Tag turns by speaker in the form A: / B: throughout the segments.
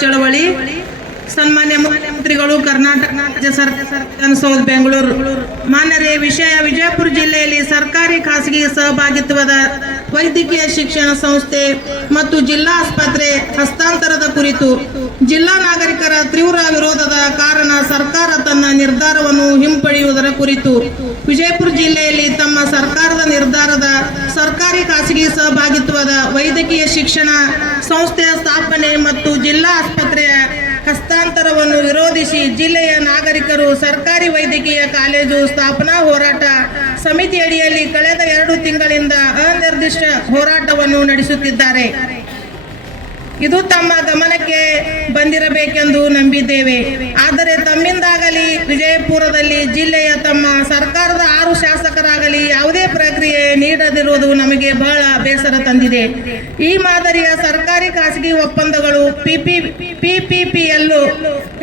A: ಚಳವಳಿ. ಸನ್ಮಾನ್ಯ ಮುಖ್ಯಮಂತ್ರಿಗಳು, ಕರ್ನಾಟಕ ರಾಜ್ಯ ಸರ್ಕಾರ ಬೆಂಗಳೂರು. ಮಾನ್ಯರೇ, ವಿಷಯ ವಿಜಯಪುರ ಜಿಲ್ಲೆಯಲ್ಲಿ ಸರ್ಕಾರಿ ಖಾಸಗಿ ಸಹಭಾಗಿತ್ವದ ವೈದ್ಯಕೀಯ ಶಿಕ್ಷಣ ಸಂಸ್ಥೆ ಮತ್ತು ಜಿಲ್ಲಾ ಆಸ್ಪತ್ರೆ ಹಸ್ತಾಂತರದ ಕುರಿತು ಜಿಲ್ಲಾ ನಾಗರಿಕರ ತೀವ್ರ ವಿರೋಧದ ಕಾರಣ ಸರ್ಕಾರ ತನ್ನ ನಿರ್ಧಾರವನ್ನು ಹಿಂಪಡೆಯುವುದರ ಕುರಿತು ವಿಜಯಪುರ ಜಿಲ್ಲೆಯಲ್ಲಿ ತಮ್ಮ ಸರ್ಕಾರದ ನಿರ್ಧಾರದ ಸರ್ಕಾರಿ ಖಾಸಗಿ ಸಹಭಾಗಿತ್ವದ ವೈದ್ಯಕೀಯ ಶಿಕ್ಷಣ ಸಂಸ್ಥೆಯ ಸ್ಥಾಪನೆ ಮತ್ತು ಜಿಲ್ಲಾ ಆಸ್ಪತ್ರೆಯ ಹಸ್ತಾಂತರವನ್ನು ವಿರೋಧಿಸಿ ಜಿಲ್ಲೆಯ ನಾಗರಿಕರು ಸರ್ಕಾರಿ ವೈದ್ಯಕೀಯ ಕಾಲೇಜು ಸ್ಥಾಪನಾ ಹೋರಾಟ ಸಮಿತಿಯಡಿಯಲ್ಲಿ ಕಳೆದ ಎರಡು ತಿಂಗಳಿಂದ ಅನಿರ್ದಿಷ್ಟ ಹೋರಾಟವನ್ನು ನಡೆಸುತ್ತಿದ್ದಾರೆ. ಇದು ತಮ್ಮ ಗಮನಕ್ಕೆ ಬಂದಿರಬೇಕೆಂದು ನಂಬಿದ್ದೇವೆ. ಆದರೆ ತಮ್ಮಿಂದಾಗಲಿ ವಿಜಯಪುರದಲ್ಲಿ ಜಿಲ್ಲೆಯ ತಮ್ಮ ಸರ್ಕಾರದ ಆರು ಶಾಸಕರಾಗಲಿ ಯಾವುದೇ ಪ್ರಕ್ರಿಯೆ ನೀಡದಿರುವುದು ನಮಗೆ ಬಹಳ ಬೇಸರ ತಂದಿದೆ. ಈ ಮಾದರಿಯ ಸರ್ಕಾರಿ ಖಾಸಗಿ ಒಪ್ಪಂದಗಳು ಪಿಪಿ ಪಿಪಿಪಿಯಲ್ಲೂ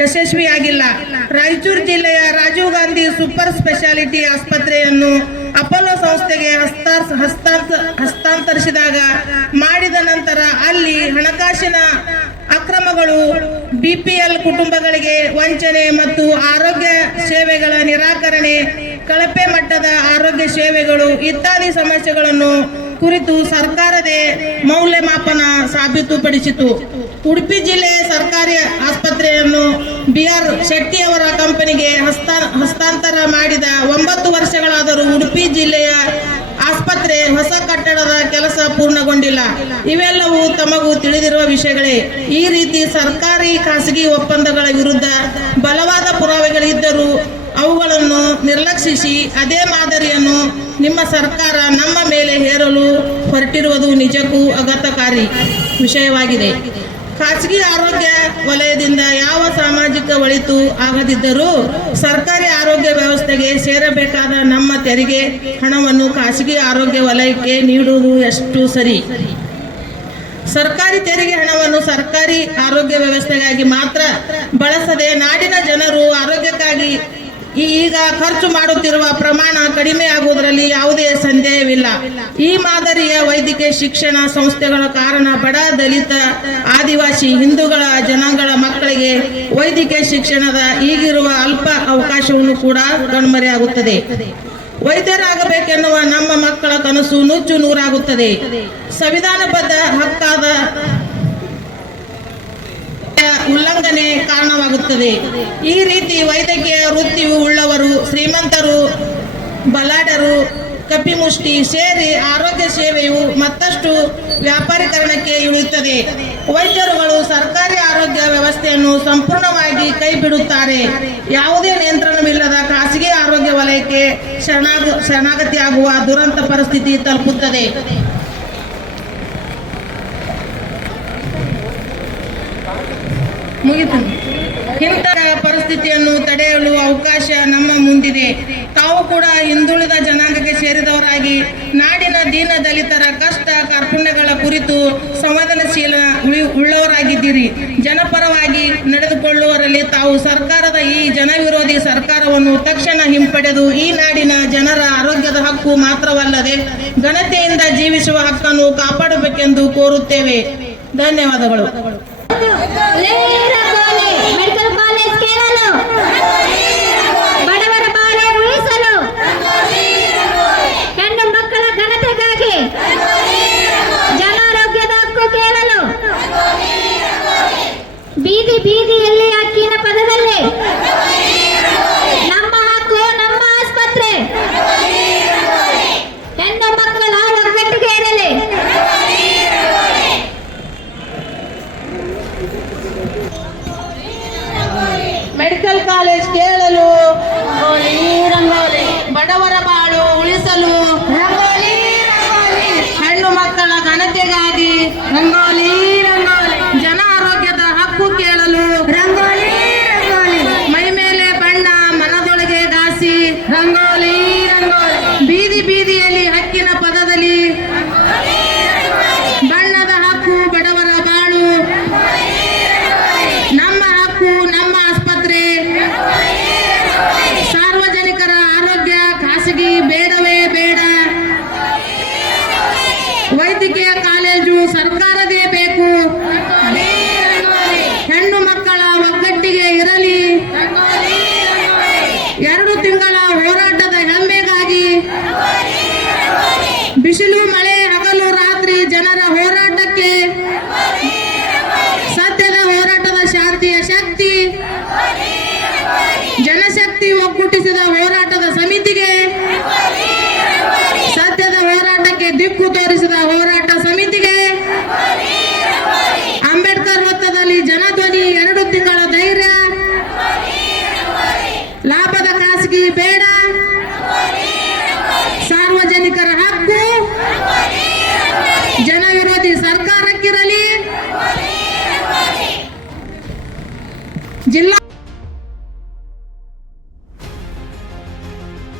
A: ಯಶಸ್ವಿಯಾಗಿಲ್ಲ. ರಾಯಚೂರು ಜಿಲ್ಲೆಯ ರಾಜೀವ್ ಗಾಂಧಿ ಸೂಪರ್ ಸ್ಪೆಷಾಲಿಟಿ ಆಸ್ಪತ್ರೆಯನ್ನು ಅಪೋಲೋ ಸಂಸ್ಥೆಗೆ ಹಸ್ತಾಂತರಿಸಿದಾಗ ಮಾಡಿದ ನಂತರ ಅಲ್ಲಿ ಹಣಕಾಸಿನ ಅಕ್ರಮಗಳು ಬಿಪಿಎಲ್ ಕುಟುಂಬಗಳಿಗೆ ವಂಚನೆ ಮತ್ತು ಆರೋಗ್ಯ ಸೇವೆಗಳ ನಿರಾಕರಣೆ, ಕಳಪೆ ಮಟ್ಟದ ಆರೋಗ್ಯ ಸೇವೆಗಳು ಇತ್ಯಾದಿ ಸಮಸ್ಯೆಗಳನ್ನು ಕುರಿತು ಸರ್ಕಾರದೇ ಮೌಲ್ಯಮಾಪನ ಸಾಬೀತುಪಡಿಸಿತು. ಉಡುಪಿ ಜಿಲ್ಲೆಯ ಸರ್ಕಾರಿ ಆಸ್ಪತ್ರೆಯನ್ನು ಬಿ ಆರ್ ಶೆಟ್ಟಿ ಅವರ ಕಂಪನಿಗೆ ಹಸ್ತ ಹಸ್ತಾಂತರ ಮಾಡಿದ ಒಂಬತ್ತು ವರ್ಷಗಳಾದರೂ ಉಡುಪಿ ಜಿಲ್ಲೆಯ ಆಸ್ಪತ್ರೆ ಹೊಸ ಕಟ್ಟಡದ ಕೆಲಸ ಪೂರ್ಣಗೊಂಡಿಲ್ಲ ಇವೆಲ್ಲವೂ ತಮಗೂ ತಿಳಿದಿರುವ ವಿಷಯಗಳೇ. ಈ ರೀತಿ ಸರ್ಕಾರಿ, ಖಾಸಗಿ ಒಪ್ಪಂದಗಳ ವಿರುದ್ಧ ಬಲವಾದ ಪುರಾವೆಗಳಿದ್ದರೂ ಅವುಗಳನ್ನು ನಿರ್ಲಕ್ಷಿಸಿ ಅದೇ ಮಾದರಿಯನ್ನು ನಿಮ್ಮ ಸರ್ಕಾರ ನಮ್ಮ ಮೇಲೆ ಹೇರಲು ಹೊರಟಿರುವುದು ನಿಜಕ್ಕೂ ಅಗತ್ಯಕಾರಿ ವಿಷಯವಾಗಿದೆ. ಖಾಸಗಿ ಆರೋಗ್ಯ ವಲಯದಿಂದ ಯಾವ ಸಾಮಾಜಿಕ ಒಳಿತು ಆಗದಿದ್ದರೂ ಸರ್ಕಾರಿ ಆರೋಗ್ಯ ವ್ಯವಸ್ಥೆಗೆ ಸೇರಬೇಕಾದ ನಮ್ಮ ತೆರಿಗೆ ಹಣವನ್ನು ಖಾಸಗಿ ಆರೋಗ್ಯ ವಲಯಕ್ಕೆ ನೀಡುವುದು ಎಷ್ಟು ಸರಿ? ಸರ್ಕಾರಿ ತೆರಿಗೆ ಹಣವನ್ನು ಸರ್ಕಾರಿ ಆರೋಗ್ಯ ವ್ಯವಸ್ಥೆಗಾಗಿ ಮಾತ್ರ ಬಳಸದೆ ನಾಡಿನ ಜನರು ಆರೋಗ್ಯಕ್ಕಾಗಿ ಈಗ ಖರ್ಚು ಮಾಡುತ್ತಿರುವ ಪ್ರಮಾಣ ಕಡಿಮೆ ಆಗುವುದರಲ್ಲಿ ಯಾವುದೇ ಸಂದೇಹವಿಲ್ಲ. ಈ ಮಾದರಿಯ ವೈದ್ಯಕೀಯ ಶಿಕ್ಷಣ ಸಂಸ್ಥೆಗಳ ಕಾರಣ ಬಡ ದಲಿತ, ಆದಿವಾಸಿ, ಹಿಂದೂಗಳ ಜನಾಂಗಗಳ ಮಕ್ಕಳಿಗೆ ವೈದ್ಯಕೀಯ ಶಿಕ್ಷಣದ ಈಗಿರುವ ಅಲ್ಪ ಅವಕಾಶವನ್ನು ಕೂಡ ಕಣ್ಮರೆಯಾಗುತ್ತದೆ. ವೈದ್ಯರಾಗಬೇಕೆನ್ನುವ ನಮ್ಮ ಮಕ್ಕಳ ಕನಸು ನುಚ್ಚು ನೂರಾಗುತ್ತದೆ. ಸಂವಿಧಾನಬದ್ಧ ಹಕ್ಕಾದ ಉಲ್ಲಂಘನೆ ಕಾರಣವಾಗುತ್ತದೆ. ಈ ರೀತಿ ವೈದ್ಯಕೀಯ ವೃತ್ತಿಯು ಉಳ್ಳವರು, ಶ್ರೀಮಂತರು ಬಲಾಡರು ಕಪಿಮುಷ್ಟಿ ಸೇರಿ ಆರೋಗ್ಯ ಸೇವೆಯು ಮತ್ತಷ್ಟು ವ್ಯಾಪಾರೀಕರಣಕ್ಕೆ ಇಳಿಯುತ್ತದೆ. ವೈದ್ಯರುಗಳು ಸರ್ಕಾರಿ ಆರೋಗ್ಯ ವ್ಯವಸ್ಥೆಯನ್ನು ಸಂಪೂರ್ಣವಾಗಿ ಕೈ ಬಿಡುತ್ತಾರೆ ಯಾವುದೇ ನಿಯಂತ್ರಣವಿಲ್ಲದ ಖಾಸಗಿ ಆರೋಗ್ಯ ವಲಯಕ್ಕೆ ಶರಣಾಗ, ಶರಣಾಗತಿಯಾಗುವ ದುರಂತ ಪರಿಸ್ಥಿತಿ ತಲುಪುತ್ತದೆ. ಮುಗಿತು. ಇಂತಹ ಪರಿಸ್ಥಿತಿಯನ್ನು ತಡೆಯಲು ಅವಕಾಶ ನಮ್ಮ ಮುಂದಿದೆ. ತಾವು ಕೂಡ ಹಿಂದುಳಿದ ಜನಾಂಗಕ್ಕೆ ಸೇರಿದವರಾಗಿ, ನಾಡಿನ ದೀನ ದಲಿತರ ಕಷ್ಟ ಕಾರ್ಪಣ್ಯಗಳ ಕುರಿತು ಸಂವೇದನಶೀಲ ಉಳಿ- ಉಳ್ಳವರಾಗಿದ್ದೀರಿ. ಜನಪರವಾಗಿ ನಡೆದುಕೊಳ್ಳುವರಲ್ಲಿ ತಾವು ಸರ್ಕಾರದ ಈ ಜನವಿರೋಧಿ ಸರ್ಕಾರವನ್ನು ತಕ್ಷಣ ಹಿಂಪಡೆದು, ಈ ನಾಡಿನ ಜನರ ಆರೋಗ್ಯದ ಹಕ್ಕು ಮಾತ್ರವಲ್ಲದೆ ಘನತೆಯಿಂದ ಜೀವಿಸುವ ಹಕ್ಕನ್ನು ಕಾಪಾಡಬೇಕೆಂದು ಕೋರುತ್ತೇವೆ. ಧನ್ಯವಾದಗಳು.
B: Later. ಸರ್ಕಾರವೇ ಬೇಕು. ಹೆಣ್ಣು ಮಕ್ಕಳ ಒಗ್ಗಟ್ಟಿಗೆ ಇರಲಿ.
A: ಎರಡು ತಿಂಗಳ ಹೋರಾಟದ ಹೆಮ್ಮೆಗಾಗಿ ಬಿಸಿಲು, ಮಳೆ, ಹಗಲು, ರಾತ್ರಿ ಜನರ ಹೋರಾಟಕ್ಕೆ ಸತ್ಯದ ಹೋರಾಟದ ಶಾಂತಿಯ ಶಕ್ತಿ, ಜನಶಕ್ತಿ ಒಗ್ಗೂಟಿಸಿದ ಹೋರಾಟದ ಸಮಿತಿಗೆ ಸತ್ಯದ ಹೋರಾಟಕ್ಕೆ ದಿಕ್ಕು ತೋರಿಸಿ